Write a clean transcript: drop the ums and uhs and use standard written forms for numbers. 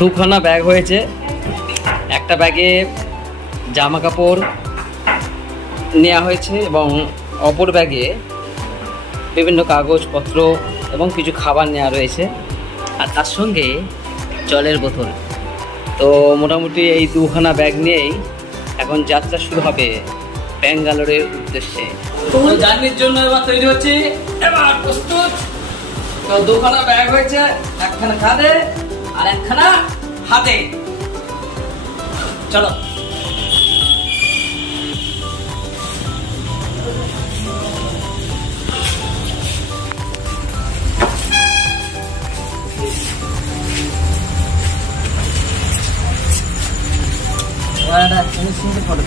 দুখানা ব্যাগ হয়েছে। একটা ব্যাগে জামা কাপড় নেওয়া হয়েছে এবং অপর ব্যাগে বিভিন্ন কাগজপত্র এবং কিছু খাবার নেওয়া রয়েছে, আর তার সঙ্গে জলের বোতল। তো মোটামুটি এই দুখানা ব্যাগ নিয়েই এখন যাত্রা শুরু হবে ব্যাঙ্গালোরের উদ্দেশ্যে। তো জার্নির জন্য এবার তৈরি হচ্ছে, এবার প্রস্তুত। তো দুখানা ব্যাগ হয়েছে, একখানা কাঁধে আর একখানা হাতে। চলো। ফটো